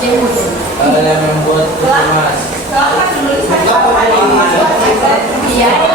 Kalau yang membuat mas. Iya.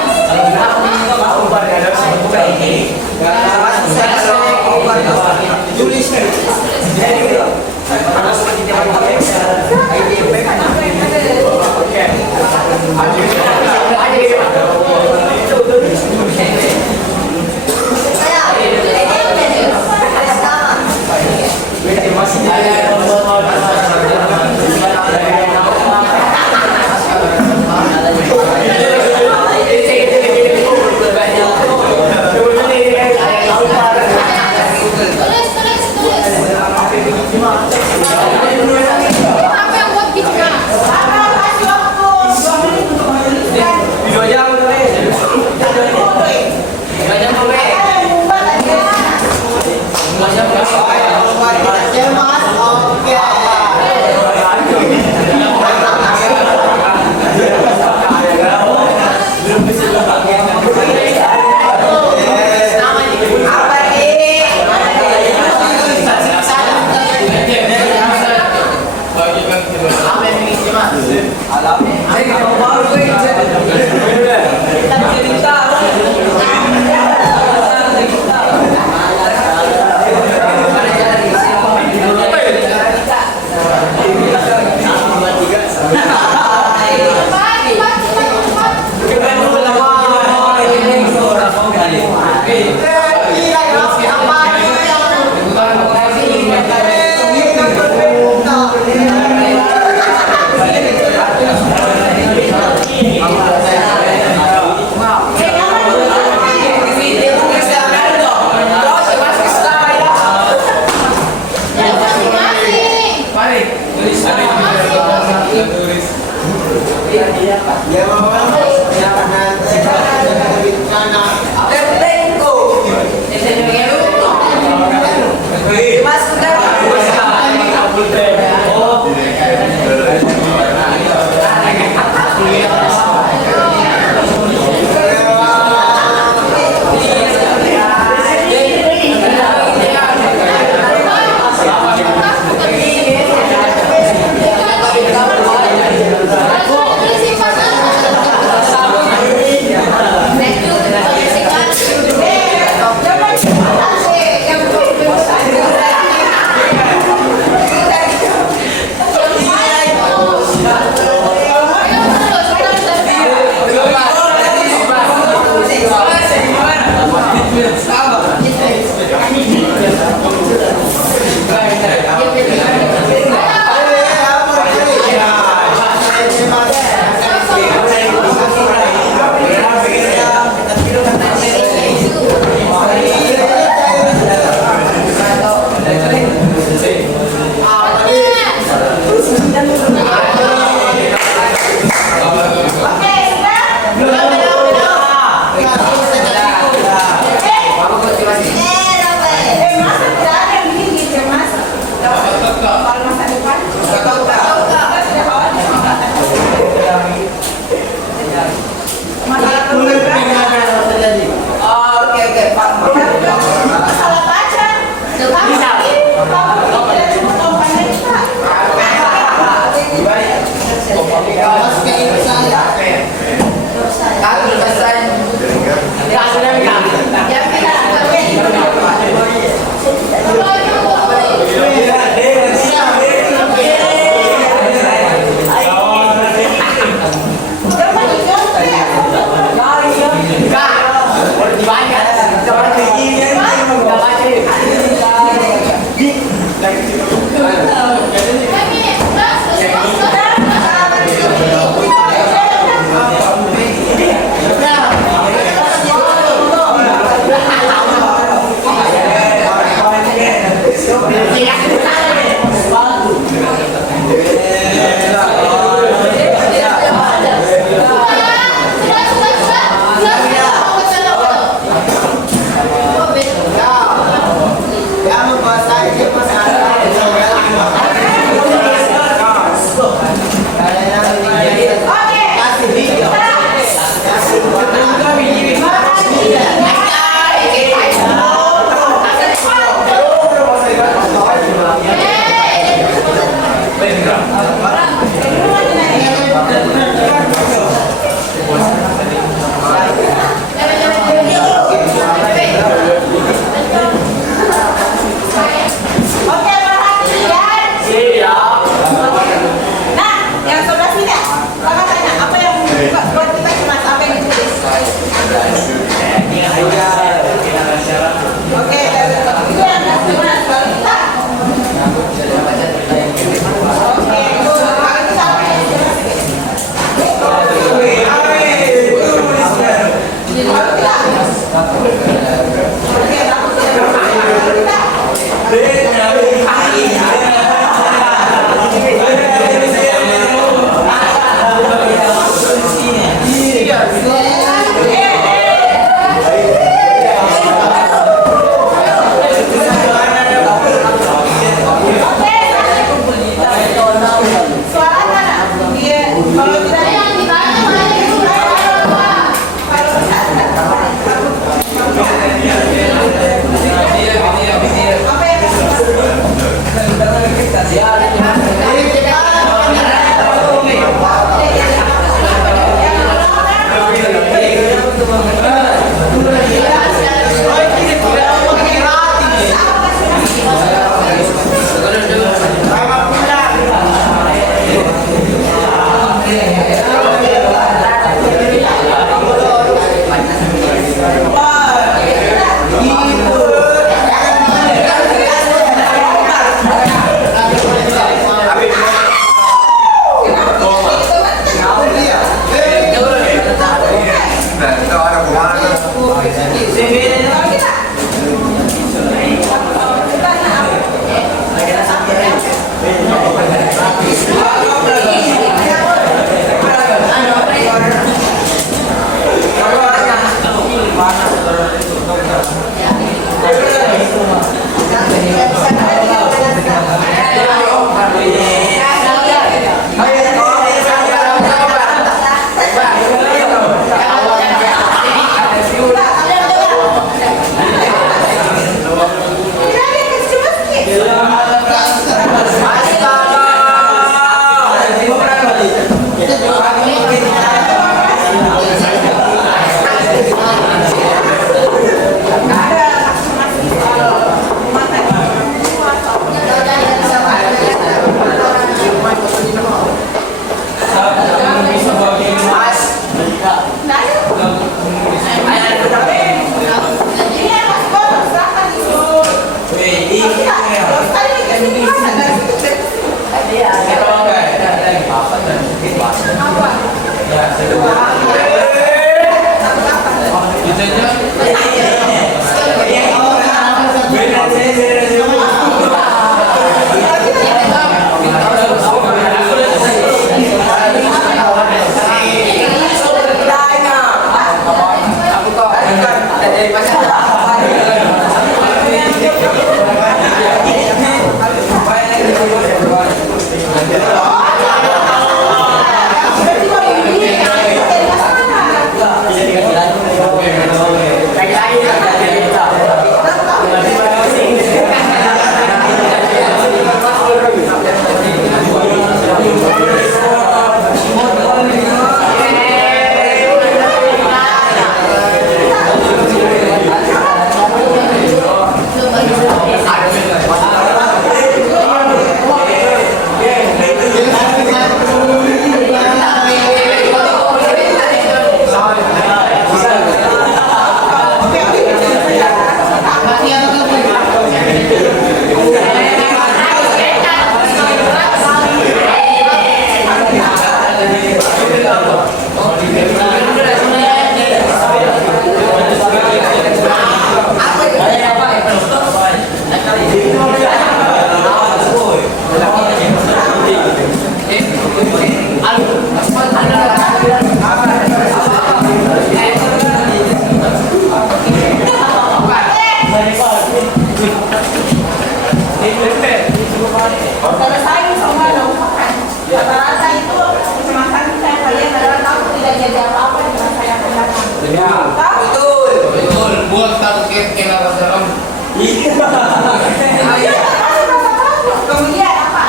Kemudian apa?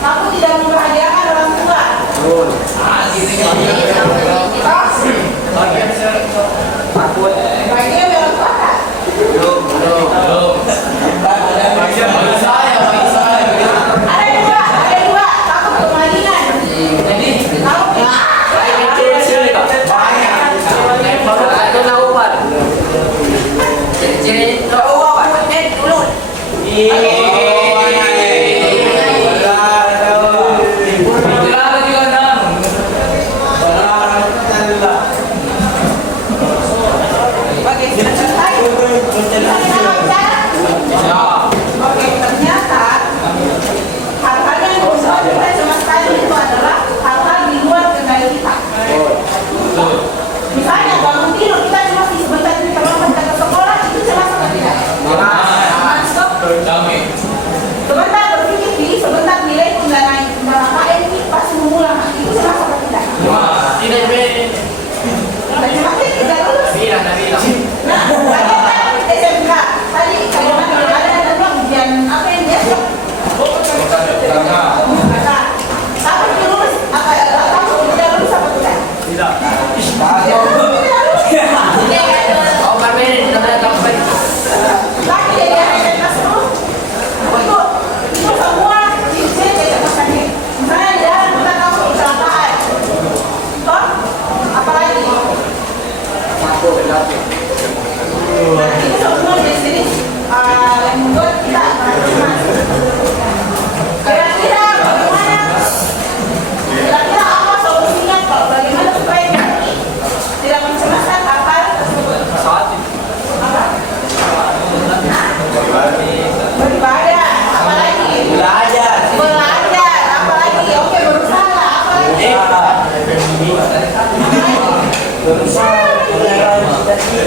Kamu tidak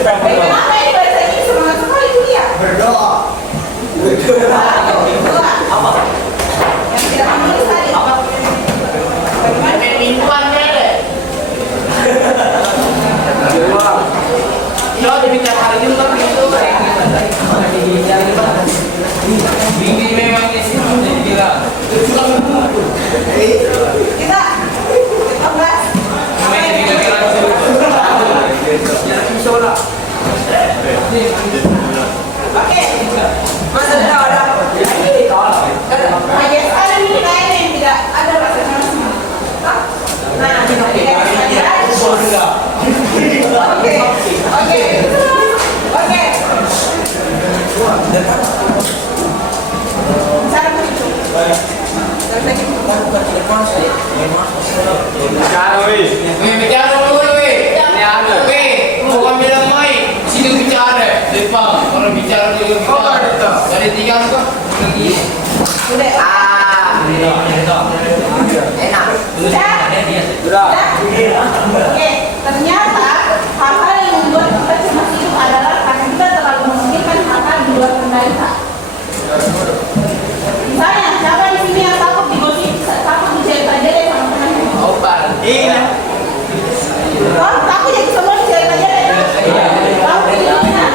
Kenapa ini bahasa ini semangat sekali itu dia? Berdoa. Apa? Yang tidak menulis tadi. Apa? Bagaimana mingguan deh? Yo, dibicara hari ini kan begitu. Ini memang isi jadi bilang. Kita bahas. Oke. Masa ada. Ayat ada ini lain yang tidak ada rasa sama. Nah, Oke. Bicara dulu, weh. Bukan bilang main. Sini bicara, depan. Orang bicara juga bicara. Dari tiga kok. Udah. Enak. Sudah. Oke, ternyata hal-hal yang membuat kita cemas itu adalah karena kita terlalu memikirkan hal-hal di luar kendali kita. Misalnya, siapa di sini yang takut digosip, takut dicerita-cerita sama temannya? Iya. Kamu takut jadi semua dicerita-cerita? Kamu di mana?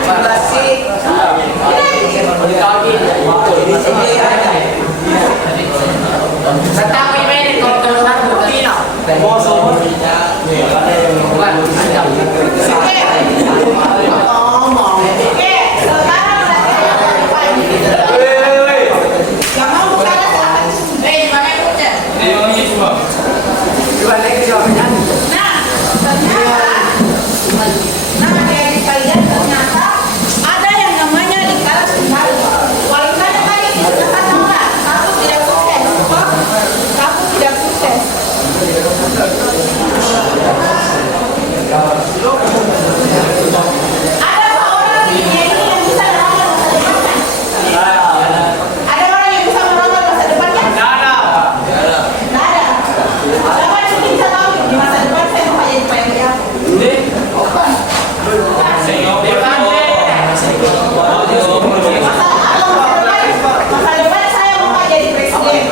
Tapi ini kalau keluar bukti no. Oke, sekarang yang mau buka silakan. Mana ikutnya? Nah, adik kalian ternyata ada yang namanya lingkaran kendali. Walaupun tadi kita katakan kamu tidak sukses, kamu tidak sukses. Ada orang di dunia ini yang bisa meramal masa depannya? Ada orang yang bisa meramal masa depannya? Nggak ada. Siapa yang bisa tahu di masa depan saya mau jadi payah? Masa depan saya mau jadi presiden.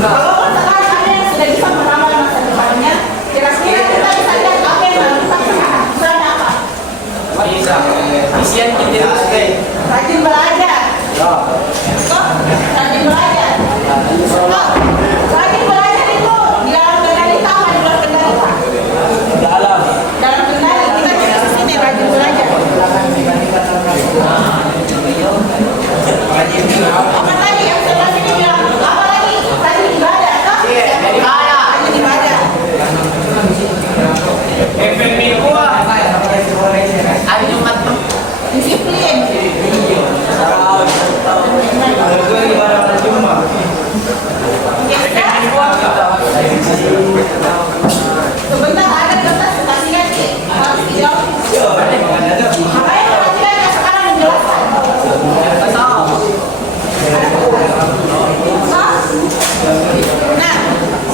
Kalau sekarang ada yang sudah bisa meramal masa depannya, kira-kira kita bisa lihat apa yang lalu kita sekarang. Misalnya apa? Rajin belajar. Kok? Rajin belajar. Kok? Rajin belajar itu di dalam kendali kita apa di luar kendali kita? Dalam kendali kita di sini rajin belajar. Apa tadi yang sebelah sini bilang? Apa lagi? Rajin ibadah, kok? Rajin ibadah. Disiplin. Sebentar ada kertas kasihkan sih. Harus dijawab. Makanya perhatikan yang sekarang menjelaskan. Nah,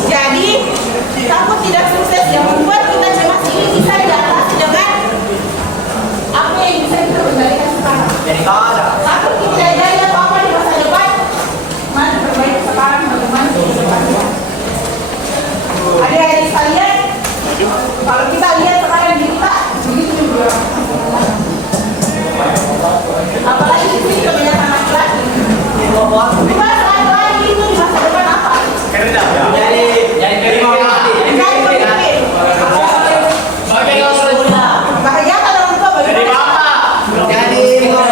jadi takut tidak sukses yang membuat kita cemas ini bisa diatasi dengan apa yang bisa kita kendalikan sekarang. Takut tidak jadi apa-apa di masa depan. Mana perbaiki sekarang, bagaimana di depannya. Adik-adik sekalian, kalau kita lihat sekarang di kita, begitu juga. Apalagi di sini kebanyakan laki-laki. Cuma laki-laki itu di masa depan apa? Bahagiakan orang tua bagaimana? Jadi bapak, ya. Jadi bapak.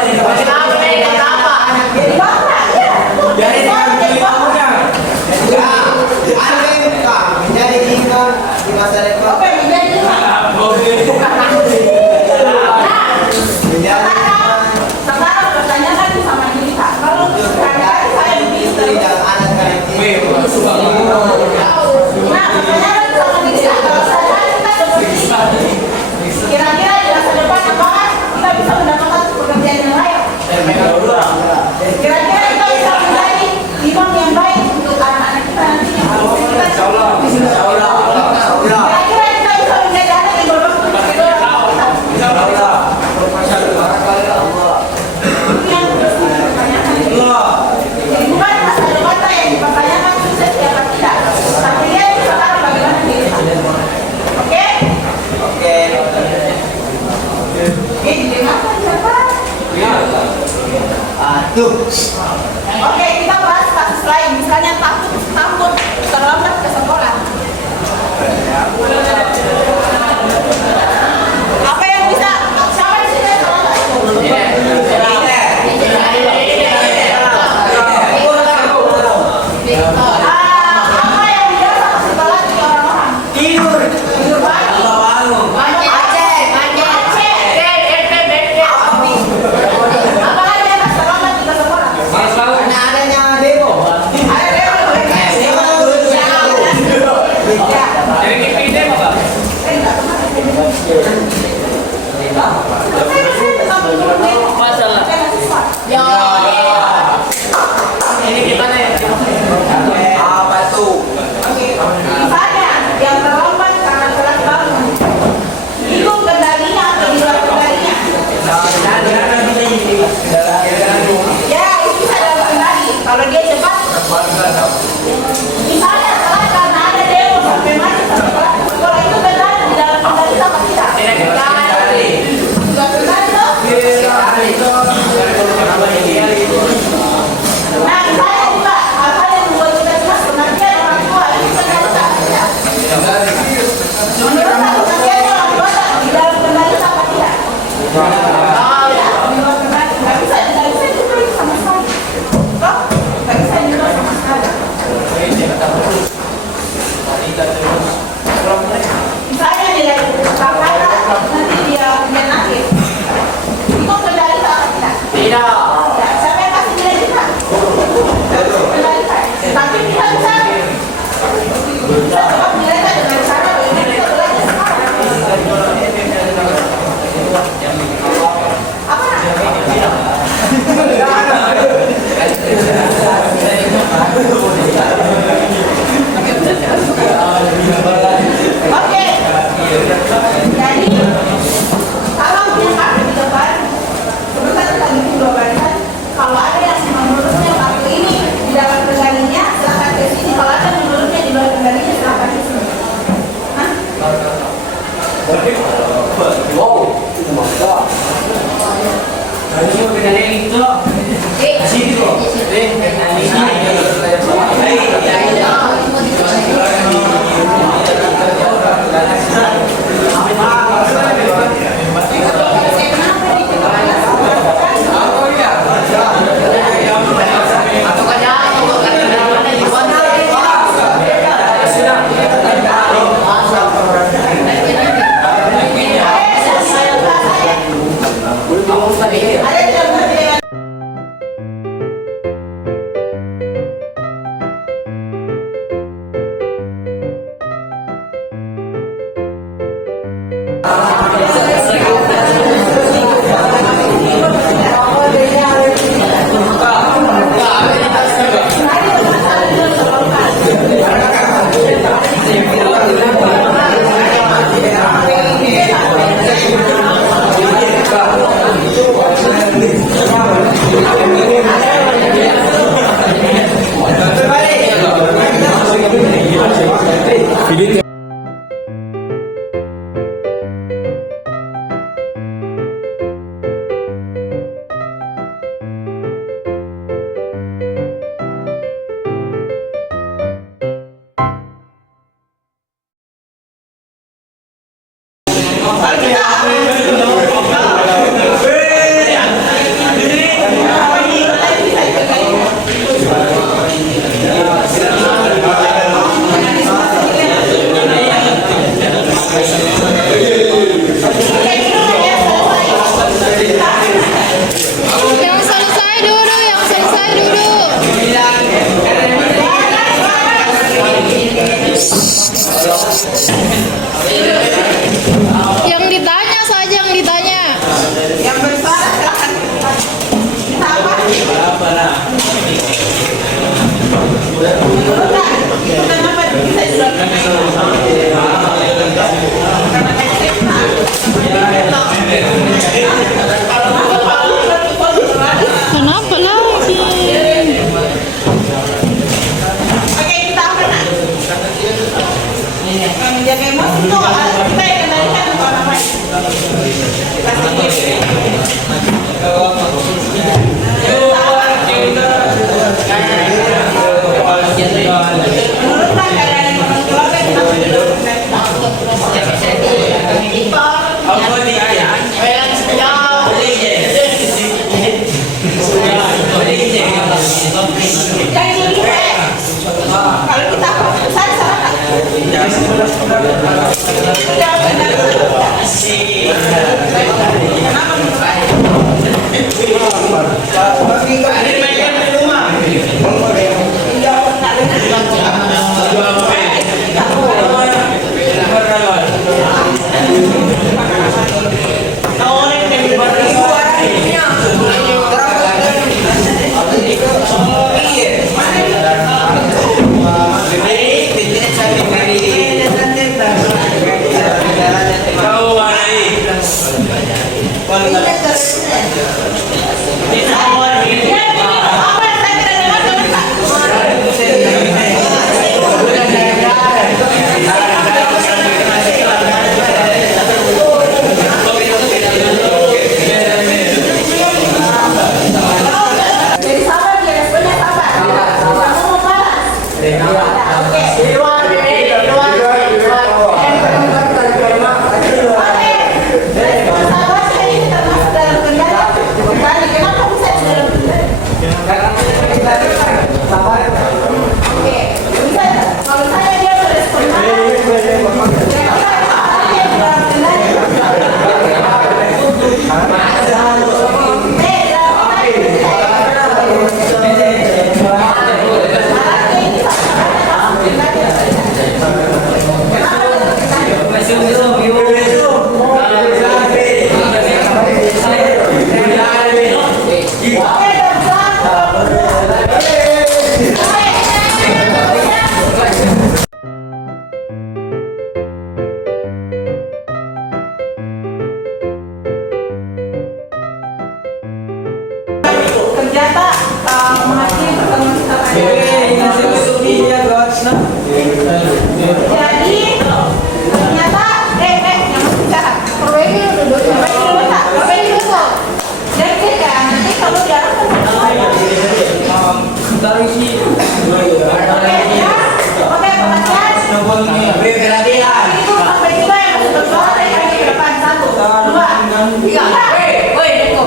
Oke, menjadi lima. Sekarang pertanyaan sama kita. Kalau kadang-kadang saya begitu. Nah, pertanyaan sama kita. Kalau saya kita seperti kira-kira di masa depan apakah kita bisa mendapatkan pekerjaan yang layak? Oke, kita bahas kasus lain. Misalnya takut terlambat ke sekolah. Apa yang bisa? Siapa di sini yang terlambat? Apa yang biasa masih telat di orang-orang? Tidur pagi. Apa lagi yang masih terlambat di sekolah? Ada demo. Misalnya yang terlambat karena telat bangun, itu kendalinya atau di luar kendalinya? Ya, itu bisa dalam kendali. Kalau dia cepat, misalnya telat karena ada demo sampai macet sampai telat ke sekolah, itu kendali di dalam kendali sama tidak? Juga kendali loh. Nah, misalnya juga hal-hal yang membuat kita cemas pengertian orang tua itu kendali sama tidak? Menurut aku pengertian orang tua di dalam kendali sama tidak? Tidak, di luar kendali. Nggak bisa juga itu sama sekali. Toh, nggak bisa juga sama sekali. Misalnya nilai kakak nanti dia ujian akhir, itu kendali sama tidak? Tidak. Ya, siapa yang kasih nilai kita? Kendalikan. Tapi kita bisa coba menilaikan dengan cara bagaimana kita belajar sekarang. Apa? Oke. Jadi kalau punya kartu di depan, sebentar kita bikin dua barisan. Kalau ada yang menurutnya kartu ini di dalam kendalinya, silakan ke sini. Kalau ada menurutnya di luar kendalinya, silakan ke sini. Hah? Ada yang tidak mengerti dengan Yang ditanya saja, yang ditanya. yang bersuara silakan. Kita apa? Menurut kan? Itu kenapa bisa di luar kendali? Karena Jadi sabar dia, responnya sabar. Kamu mau balas? Oke. Sahabat saya ini termasuk dalam kendala. Kembali, kenapa bisa dalam kendala? Oke, bisa. Kalau saya dia merespon ternyata menghadiri pertemuan kita pada jadi ternyata yang bicara perbaiki dulu tak jadi kan nanti kalau diarahkan oke pengertian itu sampai juga yang masih bersuara dari kaki ke depan 1, 2, 3 woi Deko.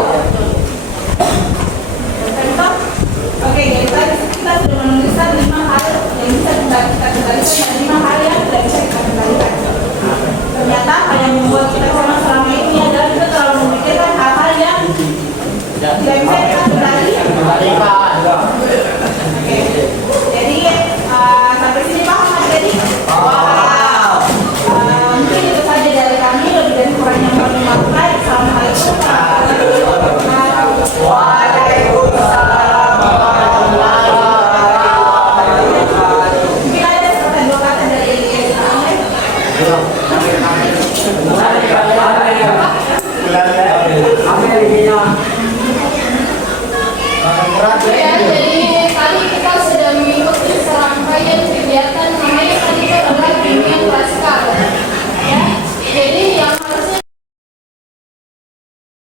Oke, jadi tadi kita sudah menuliskan 5 hal yang bisa kita kendalikan dan 5 hal yang tidak bisa kita kendalikan. Ternyata apa yang membuat kita cemas selama ini adalah kita terlalu memikirkan hal-hal yang tidak bisa kita kendalikan. Oke, jadi sampai sini paham Mas Dedi? Mungkin itu saja dari kami, lebih dan kurangnya mohon dimaafkan. Assalamualaikum warahmatullahi wabarakatuh. Berat ya.